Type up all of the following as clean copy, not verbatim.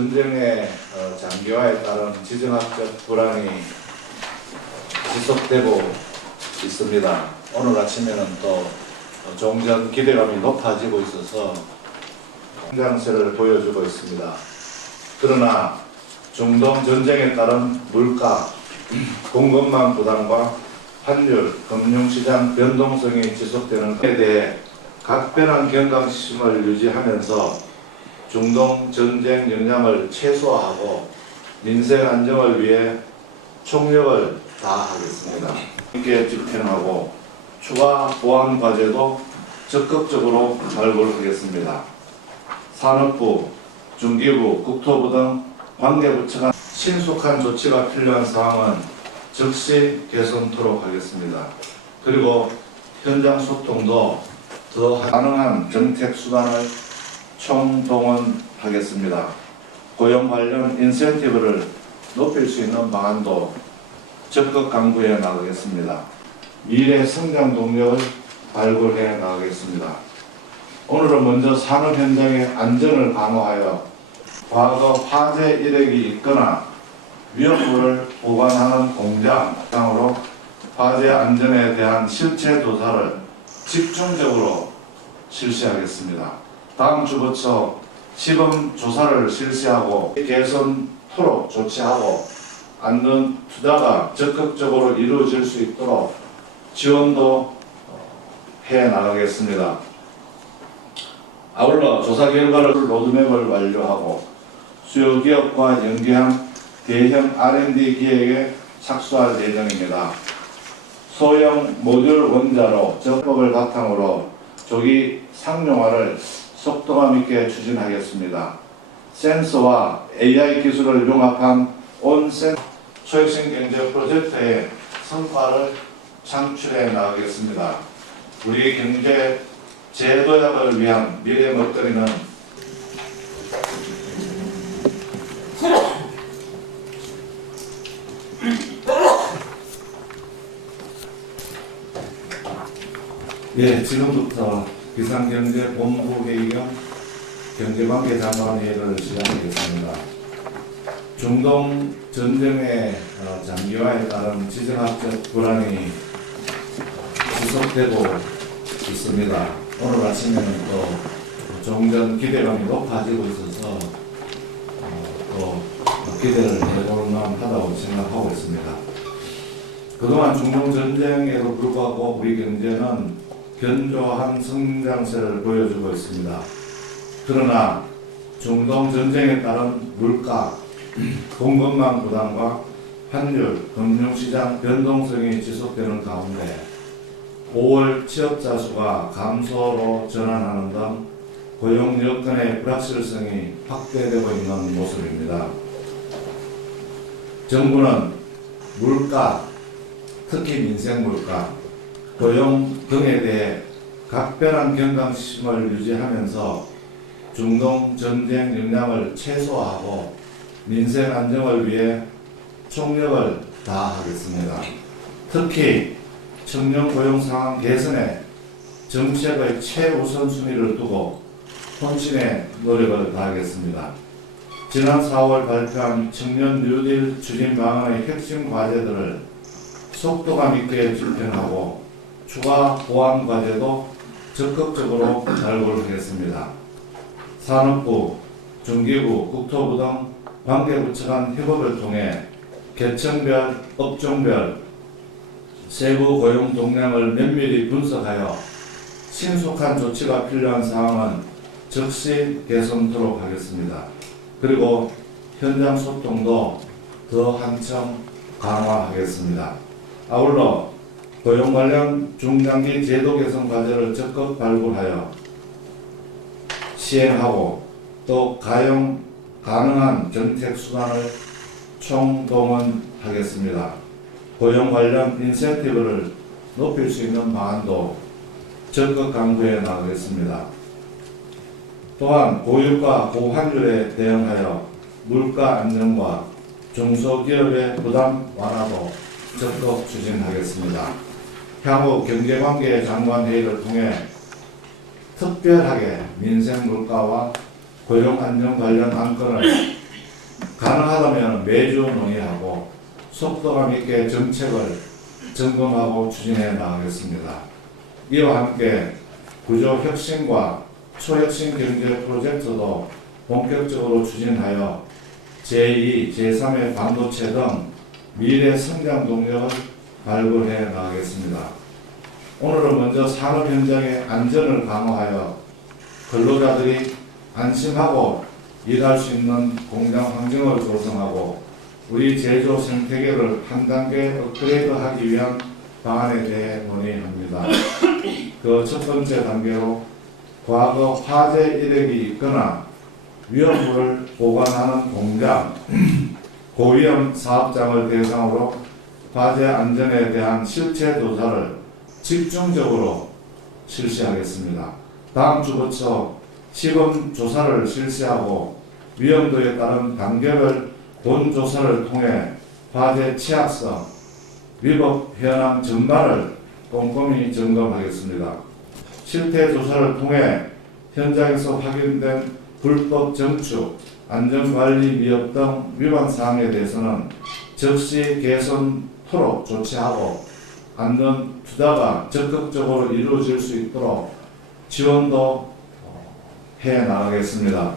전쟁의 장기화에 따른 지정학적 불안이 지속되고 있습니다. 오늘 아침에는 또 종전 기대감이 높아지고 있어서 성장세를 보여주고 있습니다. 그러나 중동 전쟁에 따른 물가, 공급망 부담과 환율, 금융시장 변동성이 지속되는 것에 대해 각별한 경각심을 유지하면서 중동 전쟁 영향을 최소화하고 민생 안정을 위해 총력을 다하겠습니다. 함께 집행하고 추가 보완 과제도 적극적으로 발굴하겠습니다. 산업부, 중기부, 국토부 등 관계부처가 신속한 조치가 필요한 사항은 즉시 개선토록 하겠습니다. 그리고 현장 소통도 더 가능한 정책 수단을 총동원하겠습니다. 고용 관련 인센티브를 높일 수 있는 방안도 적극 강구해 나가겠습니다. 미래 성장 동력을 발굴해 나가겠습니다. 오늘은 먼저 산업 현장의 안전을 강화하여 과거 화재 이력이 있거나 위험물을 보관하는 공장으로 화재 안전에 대한 실체 조사를 집중적으로 실시하겠습니다. 다음 주부터 시범 조사를 실시하고 개선토록 조치하고 안전 투자가 적극적으로 이루어질 수 있도록 지원도 해 나가겠습니다. 아울러 조사 결과를 로드맵을 완료하고 수요 기업과 연계한 대형 R&D 기획에 착수할 예정입니다. 소형 모듈 원자로 적법을 바탕으로 조기 상용화를 속도감 있게 추진하겠습니다. 센서와 AI 기술을 융합한 초혁신 경제 프로젝트의 성과를 창출해 나가겠습니다. 우리 경제 재도약을 위한 미래 먹거리는 지금부터 비상경제본부 회의 겸 경제관계장관회의를 시작하겠습니다. 중동 전쟁의 장기화에 따른 지정학적 불안이 지속되고 있습니다. 오늘 아침에는 또 종전 기대감이 높아지고 있어서 또 기대를 해볼 만하다고 생각하고 있습니다. 그동안 중동 전쟁에도 불구하고 우리 경제는 견조한 성장세를 보여주고 있습니다. 그러나 중동 전쟁에 따른 물가, 공급망 부담과 환율, 금융시장 변동성이 지속되는 가운데 5월 취업자 수가 감소로 전환하는 등 고용 여건의 불확실성이 확대되고 있는 모습입니다. 정부는 물가, 특히 민생 물가, 고용 등에 대해 각별한 경각심을 유지하면서 중동 전쟁 영향을 최소화하고 민생 안정을 위해 총력을 다하겠습니다. 특히 청년 고용 상황 개선에 정책의 최우선순위를 두고 혼신의 노력을 다하겠습니다. 지난 4월 발표한 청년 뉴딜 추진 방안의 핵심 과제들을 속도감 있게 집행하고 추가 보완 과제도 적극적으로 발굴하겠습니다. 산업부, 중기부, 국토부 등 관계부처 간 협업을 통해 계층별, 업종별 세부 고용 동향을 면밀히 분석하여 신속한 조치가 필요한 사항은 즉시 개선토록 하겠습니다. 그리고 현장 소통도 더 한층 강화하겠습니다. 아울러 고용 관련 중장기 제도 개선 과제를 적극 발굴하여 시행하고 또 가능한 정책 수단을 총동원하겠습니다. 고용 관련 인센티브를 높일 수 있는 방안도 적극 강구해 나가겠습니다. 또한 고유가 고환율에 대응하여 물가 안정과 중소기업의 부담 완화도 적극 추진하겠습니다. 향후 경제관계 장관 회의를 통해 특별하게 민생 물가와 고용 안정 관련 안건을 가능하다면 매주 논의하고 속도감 있게 정책을 점검하고 추진해 나가겠습니다. 이와 함께 구조 혁신과 초혁신 경제 프로젝트도 본격적으로 추진하여 제2, 제3의 반도체 등 미래 성장 동력을 발굴해 나가겠습니다. 오늘은 먼저 산업 현장의 안전을 강화하여 근로자들이 안심하고 일할 수 있는 공장 환경을 조성하고 우리 제조 생태계를 한 단계 업그레이드하기 위한 방안에 대해 논의합니다. 그 첫 번째 단계로 과거 화재 이력이 있거나 위험물을 보관하는 공장, 고위험 사업장을 대상으로 화재 안전에 대한 실체 조사를 집중적으로 실시하겠습니다. 다음 주부터 시범 조사를 실시하고 위험도에 따른 단계별 본 조사를 통해 화재 취약성, 위법 현황 전반을 꼼꼼히 점검하겠습니다. 실태 조사를 통해 현장에서 확인된 불법 정축, 안전관리 미흡 등 위반 사항에 대해서는 즉시 개선토록 조치하고 안전 투자가 적극적으로 이루어질 수 있도록 지원도 해 나가겠습니다.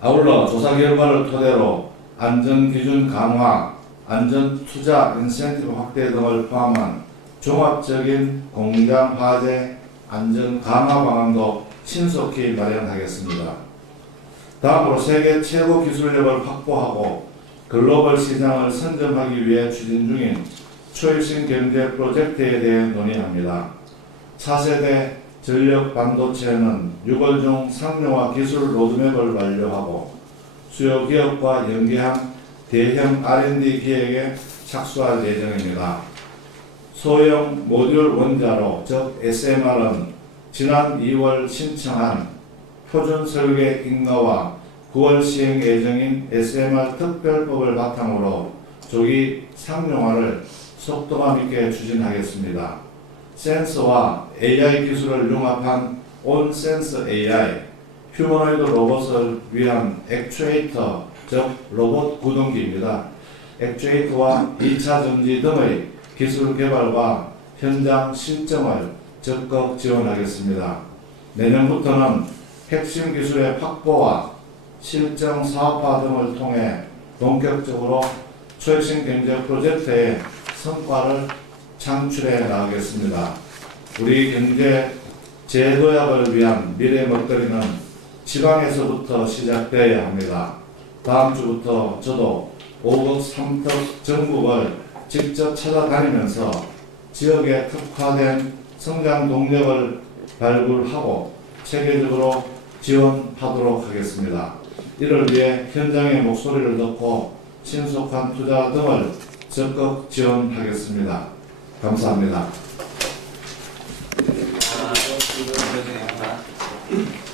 아울러 조사 결과를 토대로 안전기준 강화, 안전투자 인센티브 확대 등을 포함한 종합적인 공장 화재 안전 강화 방안도 신속히 마련하겠습니다. 다음으로 세계 최고 기술력을 확보하고 글로벌 시장을 선점하기 위해 추진 중인 초혁신 경제 프로젝트에 대해 논의합니다. 차세대 전력 반도체는 6월 중 상용화 기술 로드맵을 완료하고 수요 기업과 연계한 대형 R&D 기획에 착수할 예정입니다. 소형 모듈 원자로 즉 SMR은 지난 2월 신청한 표준 설계 인가와 9월 시행 예정인 SMR 특별법을 바탕으로 조기 상용화를 속도감 있게 추진하겠습니다. 센서와 AI 기술을 융합한 온센서 AI, 휴머노이드 로봇을 위한 액추에이터, 즉 로봇 구동기입니다. 액추에이터와 2차 전지 등의 기술 개발과 현장 실정을 적극 지원하겠습니다. 내년부터는 핵심 기술의 확보와 실정 사업화 등을 통해 본격적으로 초혁신 경제 프로젝트의 성과를 창출해 나가겠습니다. 우리 경제 재도약을 위한 미래 먹거리는 지방에서부터 시작되어야 합니다. 다음 주부터 저도 5급 3특 전국을 직접 찾아다니면서 지역에 특화된 성장 동력을 발굴하고 체계적으로 지원하도록 하겠습니다. 이를 위해 현장의 목소리를 듣고 신속한 투자 등을 적극 지원하겠습니다. 감사합니다. 감사합니다.